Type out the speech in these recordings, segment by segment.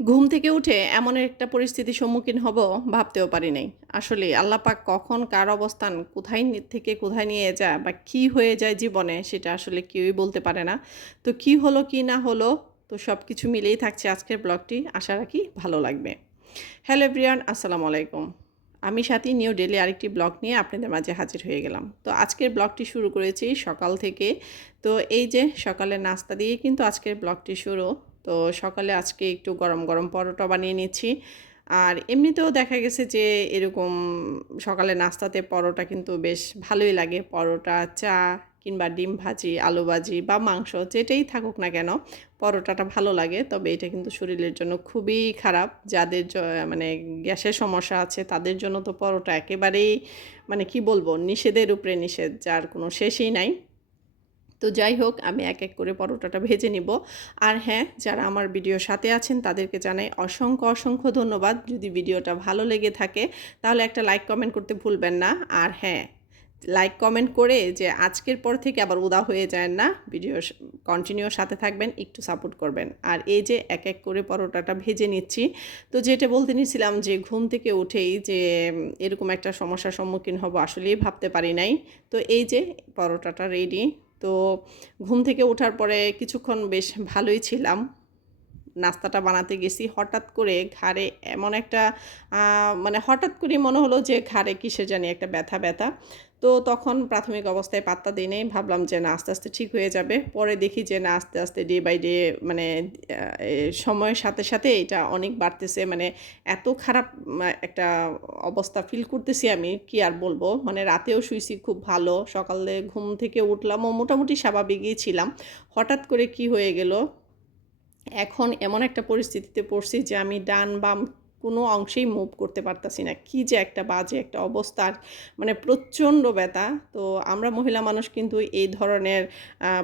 ঘুম থেকে উঠে এমন একটা পরিস্থিতির সম্মুখীন হব ভাবতেও পারি নাই। আসলেই আল্লাহ পাক কখন কার অবস্থান কোথায় থেকে কোথায় নিয়ে যায় বা কী হয়ে যায় জীবনে সেটা আসলে কেউই বলতে পারে না। তো কী হলো কি না হলো তো সব কিছু মিলেই থাকছে আজকের ব্লগটি। আশা রাখি ভালো লাগবে। হ্যালো এভরিওয়ান, আসসালামু আলাইকুম। আমি সাথী নিউ ডেইলি আরেকটি ব্লগ নিয়ে আপনাদের মাঝে হাজির হয়ে গেলাম। তো আজকের ব্লগটি শুরু করেছি সকাল থেকে। তো এই যে সকালের নাস্তা দিয়েই কিন্তু আজকের ব্লগটি শুরু। তো সকালে আজকে একটু গরম গরম পরোটা বানিয়ে নিচ্ছি। আর এমনিতেও দেখা গেছে যে এরকম সকালে নাস্তাতে পরোটা কিন্তু বেশ ভালোই লাগে। পরোটা, চা কিংবা ডিম ভাজি, আলু ভাজি বা মাংস যেটাই থাকুক না কেন, পরোটাটা ভালো লাগে। তবে এটা কিন্তু শরীরের জন্য খুবই খারাপ। যাদের মানে গ্যাসের সমস্যা আছে তাদের জন্য তো পরোটা একেবারেই মানে কি বলবো, নিষেধের উপরে নিষেধ, যার কোনো শেষই নাই। তো যাই হোক, আমি এক এক করে পরোটাটা ভেজে নিব। আর হ্যাঁ, যারা আমার ভিডিওর সাথে আছেন তাদেরকে জানাই অসংখ্য অসংখ্য ধন্যবাদ। যদি ভিডিওটা ভালো লেগে থাকে তাহলে একটা লাইক কমেন্ট করতে ভুলবেন না। আর হ্যাঁ, লাইক কমেন্ট করে যে আজকের পর থেকে আবার উদাও হয়ে যায় না, ভিডিও কন্টিনিউ সাথে থাকবেন, একটু সাপোর্ট করবেন। আর এই যে এক এক করে পরোটাটা ভেজে নিচ্ছি। তো যেটা বলতে নিছিলাম যে ঘুম থেকে উঠেই যে এরকম একটা সমস্যার সম্মুখীন হব আসলেই ভাবতে পারি নাই। তো এই যে পরোটাটা রেডি। তো ঘুম থেকে ওঠার পরে কিছুক্ষণ বেশ ভালোই ছিলাম। নাস্তাটা বানাতে গেছি, হঠাৎ করে ঘাড়ে এমন একটা মানে হঠাৎ করেই মনে হলো যে ঘাড়ে কিসের জানি একটা ব্যথা ব্যথা। তো তখন প্রাথমিক অবস্থায় পাত্তা দিই নাই, ভাবলাম যে না আস্তে আস্তে ঠিক হয়ে যাবে। পরে দেখি যে না, আস্তে আস্তে ডে বাই ডে মানে সময়ের সাথে সাথে এটা অনেক বাড়তেছে। মানে এত খারাপ একটা অবস্থা ফিল করতেছি আমি, কি আর বলবো। মানে রাতেও শুইছি খুব ভালো, সকালে ঘুম থেকে উঠলামও মোটামুটি স্বাভাবিকই ছিলাম। হঠাৎ করে কি হয়ে গেল, এখন এমন একটা পরিস্থিতিতে পড়ছি যে আমি ডান বাম কোনো অংশেই মুভ করতে পারতাছি না। কি যে একটা বাজে একটা অবস্থা, আর মানে প্রচণ্ড ব্যথা। তো আমরা মহিলা মানুষ কিন্তু এই ধরনের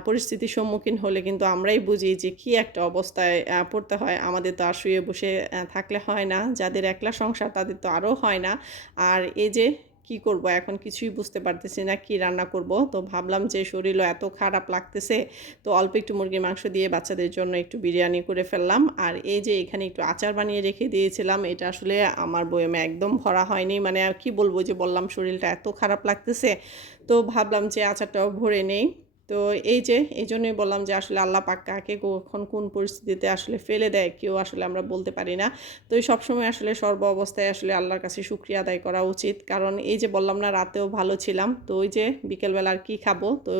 পরিস্থিতির সম্মুখীন হলে কিন্তু আমরাই বুঝি যে কি একটা অবস্থায় পড়তে হয়। আমাদের তো আর শুয়ে বসে থাকলে হয় না। যাদের একলা সংসার তাদের তো আরও হয় না। আর এই যে কি করব, এখন কিছুই বুঝতে পারতেছি না কি রান্না করব। তো ভাবলাম যে শরীরও এত খারাপ লাগতেছে, তো অল্প একটু মুরগির মাংস দিয়ে বাচ্চাদের জন্য একটু বিরিয়ানি করে ফেললাম। আর এই যে এখানে একটু আচার বানিয়ে রেখে দিয়েছিলাম, এটা আসলে আমার বয়মে একদম ভরা হয়নি। মানে আর কি বলবো, যে বললাম শরীরটা এত খারাপ লাগতেছে, তো ভাবলাম যে আচারটাও ভরে নেই। তো এই যে এই জন্যই বললাম যে আসলে আল্লাহ পাক কাকে কখন কোন পরিস্থিতিতে আসলে ফেলে দেয় কেউ আসলে আমরা বলতে পারি না। তো এই সবসময় আসলে সর্ব অবস্থায় আসলে আল্লাহর কাছে শুকরিয়া আদায় করা উচিত। কারণ এই যে বললাম না, রাতেও ভালো ছিলাম। তো ওই যে বিকেলবেলা আর কি খাবো, তো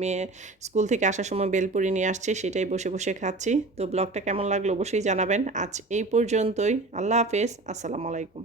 মেয়ে স্কুল থেকে আসার সময় বেলপুরি নিয়ে আসছে, সেটাই বসে বসে খাচ্ছি। তো ব্লগটা কেমন লাগলো অবশ্যই জানাবেন। আজ এই পর্যন্তই। আল্লাহ হাফেজ, আসসালামু আলাইকুম।